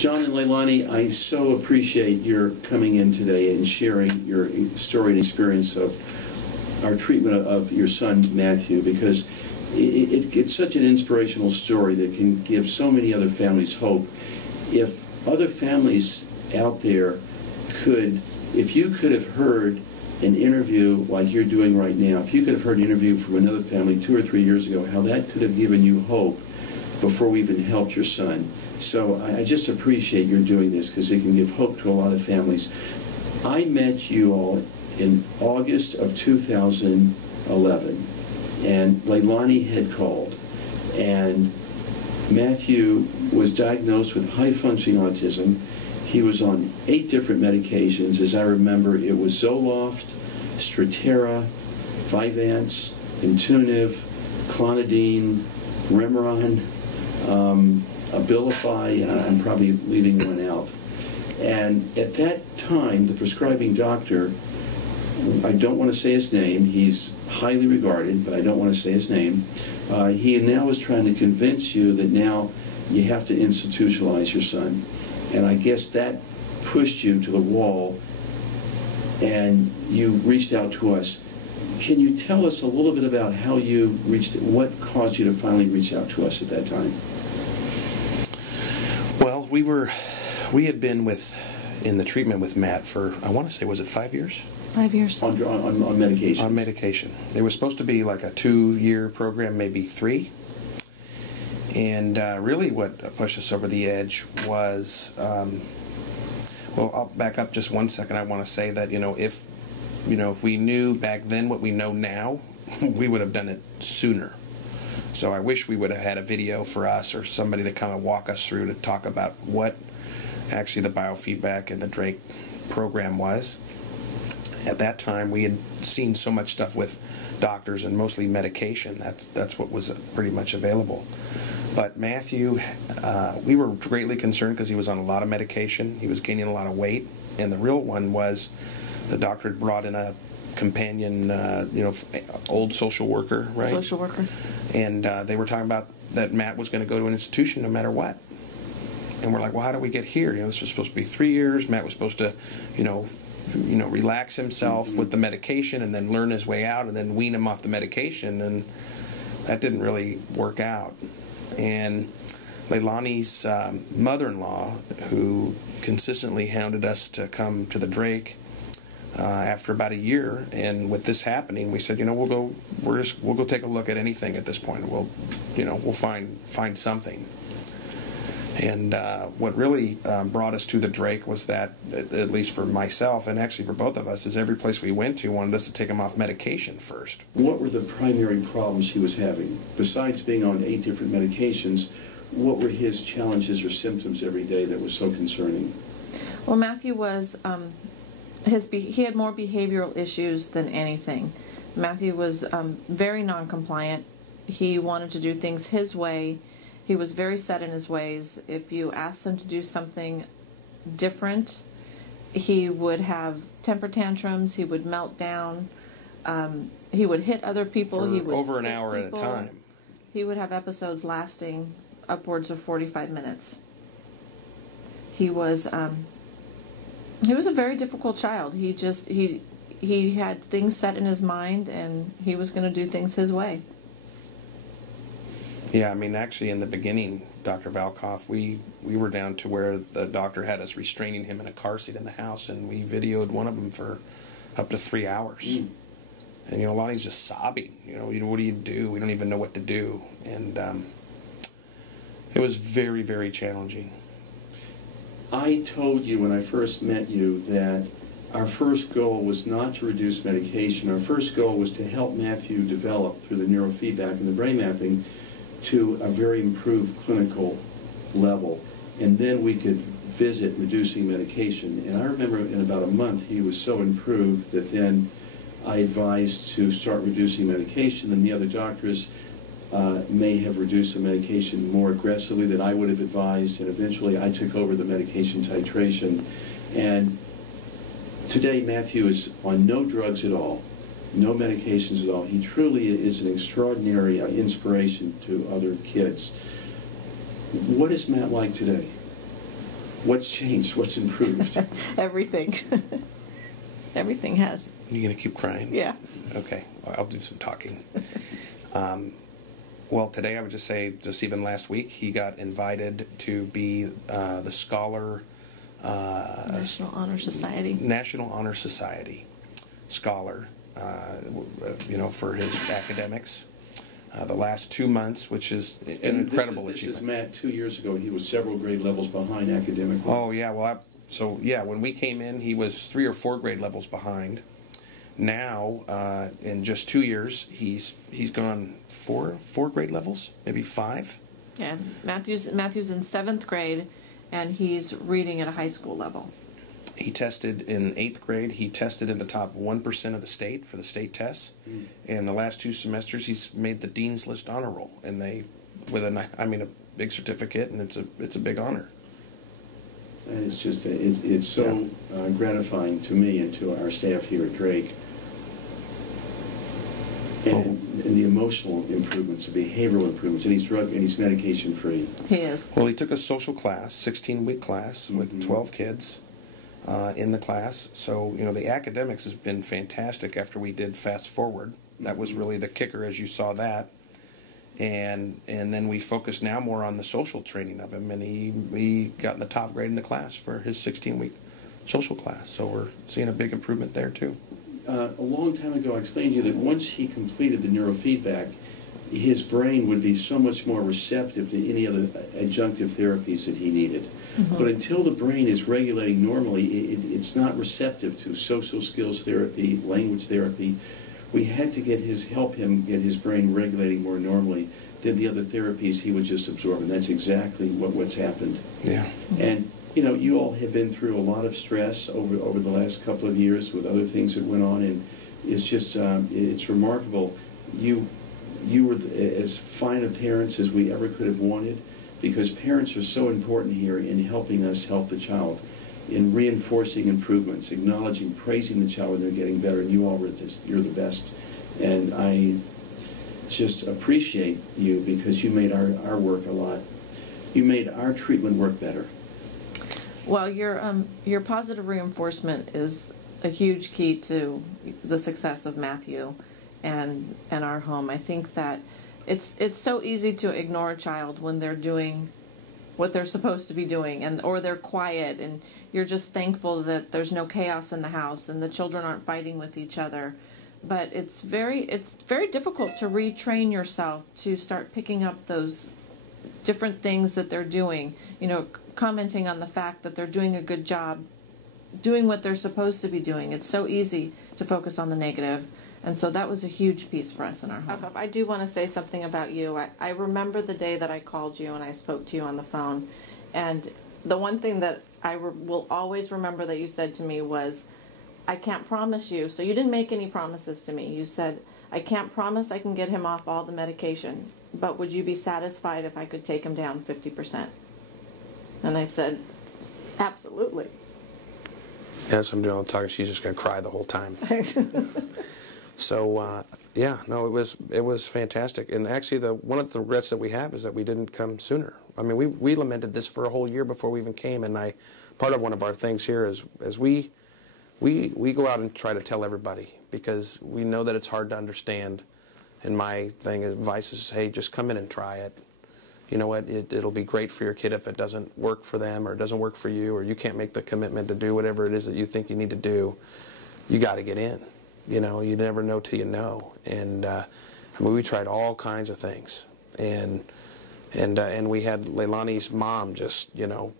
John and Leilani, I so appreciate your coming in today and sharing your story and experience of our treatment of your son, Matthew, because it's such an inspirational story that can give so many other families hope. If other families out there could, if you could have heard an interview like you're doing right now, if you could have heard an interview from another family 2 or 3 years ago, how that could have given you hope before we even helped your son. So I just appreciate your doing this because it can give hope to a lot of families. I met you all in August of 2011, and Leilani had called, and Matthew was diagnosed with high-functioning autism. He was on 8 different medications. As I remember, it was Zoloft, Strattera, Vyvanse, Intuniv, Clonidine, Remeron, Abilify. I'm probably leaving one out. And at that time, the prescribing doctor, I don't want to say his name, he's highly regarded, but I don't want to say his name, he now is trying to convince you that now you have to institutionalize your son. And I guess that pushed you to the wall, and you reached out to us. Can you tell us a little bit about how you reached, what caused you to finally reach out to us at that time? Well, we had been in the treatment with Matt for, I want to say, was it 5 years? 5 years. On medication? On medication. It was supposed to be like a 2-year program, maybe 3. And really what pushed us over the edge was, well, I'll back up just 1 second. I want to say that, if we knew back then what we know now, we would have done it sooner. So I wish we would have had a video for us or somebody to come and walk us through to talk about what actually the biofeedback and the Drake program was. At that time, we had seen so much stuff with doctors and mostly medication. That's what was pretty much available. But Matthew, we were greatly concerned because he was on a lot of medication. He was gaining a lot of weight. And the real one was the doctor had brought in a companion, old social worker, right? Social worker. And they were talking about that Matt was going to go to an institution no matter what. And we're like, well, how do we get here? This was supposed to be 3 years. Matt was supposed to, relax himself with the medication and then learn his way out and then wean him off the medication. And that didn't really work out. And Leilani's mother-in-law, who consistently hounded us to come to the Drake, after about a year, and with this happening, we said, we'll go take a look at anything at this point. We'll find something. And what really brought us to the Drake was that, at least for myself and actually for both of us, is every place we went to wanted us to take him off medication first. What were the primary problems he was having? Besides being on 8 different medications, what were his challenges or symptoms every day that was so concerning? Well, Matthew was, he had more behavioral issues than anything. Matthew was very non-compliant. He wanted to do things his way. He was very set in his ways. If you asked him to do something different, he would have temper tantrums. He would melt down. He would hit other people. He would over an hour at a time. He would have episodes lasting upwards of 45 minutes. He was a very difficult child. He had things set in his mind, and he was going to do things his way. Yeah, actually in the beginning, Dr. Velkoff, we were down to where the doctor had us restraining him in a car seat in the house, and we videoed one of them for up to 3 hours. And, Lonnie's just sobbing. What do you do? We don't even know what to do. And it was very, very challenging. I told you when I first met you that our first goal was not to reduce medication. Our first goal was to help Matthew develop through the neurofeedback and the brain mapping to a very improved clinical level. And then we could visit reducing medication. And I remember in about a month he was so improved that then I advised to start reducing medication, and the other doctors may have reduced the medication more aggressively than I would have advised, and eventually I took over the medication titration. And today Matthew is on no drugs at all, no medications at all. He truly is an extraordinary inspiration to other kids. What is Matt like today? What's changed? What's improved? Everything. Everything has. You gonna keep crying? Yeah. Okay, I'll do some talking. Well, today I would just say, just even last week, he got invited to be the scholar. National Honor Society. National Honor Society scholar, for his academics. The last 2 months, which is an incredible achievement. This is Matt. 2 years ago, he was several grade levels behind academically. Oh yeah, well, when we came in, he was 3 or 4 grade levels behind. Now, in just 2 years, he's gone four grade levels, maybe 5. Yeah, Matthew's in 7th grade, and he's reading at a high school level. He tested in 8th grade. He tested in the top 1% of the state for the state tests. And the last 2 semesters, he's made the Dean's List honor roll, and a big certificate, and it's a big honor. And it's just it's so gratifying to me and to our staff here at Drake. And the emotional improvements, the behavioral improvements, and he's medication free. He is. Well, he took a social class, 16-week class with 12 kids in the class. So, the academics has been fantastic after we did Fast Forward. That was really the kicker, as you saw that. And then we focus now more on the social training of him, and he got in the top grade in the class for his 16-week social class. So we're seeing a big improvement there, too. A long time ago, I explained to you that once he completed the neurofeedback, his brain would be so much more receptive to any other adjunctive therapies that he needed. Mm-hmm. But until the brain is regulating normally, it's not receptive to social skills therapy, language therapy. We had to help him get his brain regulating more normally than the other therapies he would just absorb, and that's exactly what's happened. Yeah. And you all have been through a lot of stress over the last couple of years with other things that went on, and it's just it's remarkable. You were as fine of parents as we ever could have wanted, because parents are so important here in helping us help the child, in reinforcing improvements, acknowledging, praising the child when they're getting better, and you all you're the best. And I just appreciate you because you made our work you made our treatment work better. Well, your positive reinforcement is a huge key to the success of Matthew and our home. I think that it's so easy to ignore a child when they're doing what they're supposed to be doing, or they're quiet, and you're just thankful that there's no chaos in the house and the children aren't fighting with each other. But it's very difficult to retrain yourself to start picking up those different things that they're doing, commenting on the fact that they're doing a good job doing what they're supposed to be doing. It's so easy to focus on the negative. And so that was a huge piece for us in our home. I do want to say something about you. I remember the day that I called you and I spoke to you on the phone. And the one thing that I will always remember that you said to me was, I can't promise you. So you didn't make any promises to me. You said, I can't promise I can get him off all the medication, but would you be satisfied if I could take him down 50%? And I said, absolutely. As I'm doing all the talking, she's just going to cry the whole time. So, it was fantastic. And actually, one of the regrets that we have is that we didn't come sooner. I mean, we lamented this for a whole year before we even came. And part of one of our things here is we go out and try to tell everybody, because we know that it's hard to understand. And my advice is, hey, just come in and try it. You know what? It'll be great for your kid if it doesn't work for them, or it doesn't work for you, or you can't make the commitment to do whatever it is that you think you need to do. You got to get in. You never know till you know. And we tried all kinds of things, and we had Leilani's mom just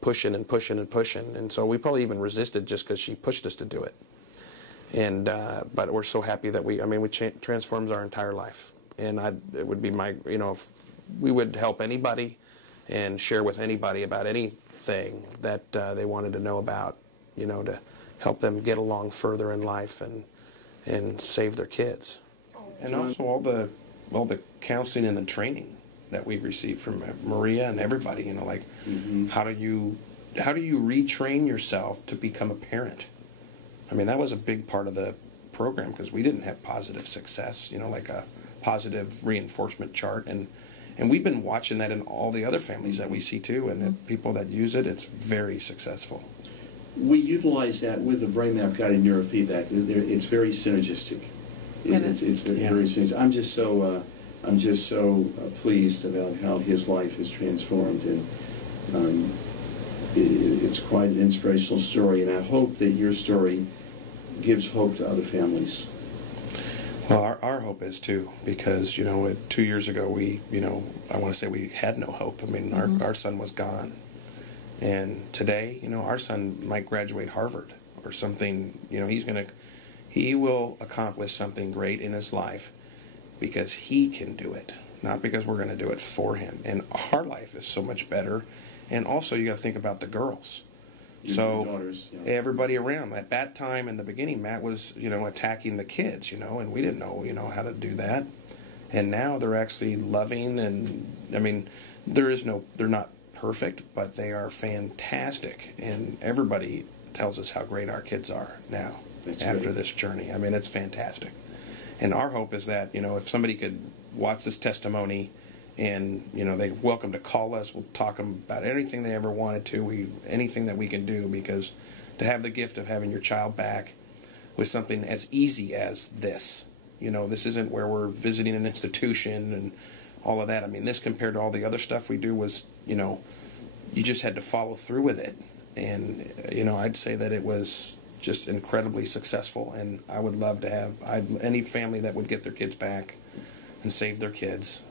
pushing and pushing and pushing, and so we probably even resisted just because she pushed us to do it. And but we're so happy that we transformed our entire life. And it would be if we would help anybody and share with anybody about anything that they wanted to know about, to help them get along further in life and save their kids. And also all the counseling and the training that we received from Maria and everybody, how do you retrain yourself to become a parent? I mean, that was a big part of the program, because we didn't have positive success, like a positive reinforcement chart. And And we've been watching that in all the other families that we see too, and the people that use it, it's very successful. We utilize that with the brain map guided neurofeedback. It's very synergistic. It's very synergistic. I'm just so pleased about how his life is transformed, and it's quite an inspirational story. And I hope that your story gives hope to other families. Well, our hope is too, because 2 years ago I want to say we had no hope. I mean, our son was gone. And today, our son might graduate Harvard or something. He will accomplish something great in his life because he can do it, not because we're going to do it for him. And our life is so much better. And also, you got to think about the girls. Your daughters, everybody around. At that time in the beginning, Matt was, attacking the kids, and we didn't know, how to do that. And now they're actually loving, and I mean, they're not perfect, but they are fantastic, and everybody tells us how great our kids are now. After this journey. I mean, it's fantastic. And our hope is that, if somebody could watch this testimony and, they're welcome to call us, we'll talk about anything they ever wanted to, anything that we can do, because to have the gift of having your child back with something as easy as this, this isn't where we're visiting an institution and all of that. I mean, this compared to all the other stuff we do was, you just had to follow through with it. And, I'd say that it was just incredibly successful, and I would love to have any family that would get their kids back and save their kids,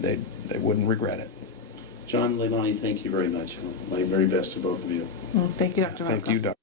they wouldn't regret it. John, Leilani, thank you very much. My very best to both of you. Thank you, Dr. Thank you, Dr.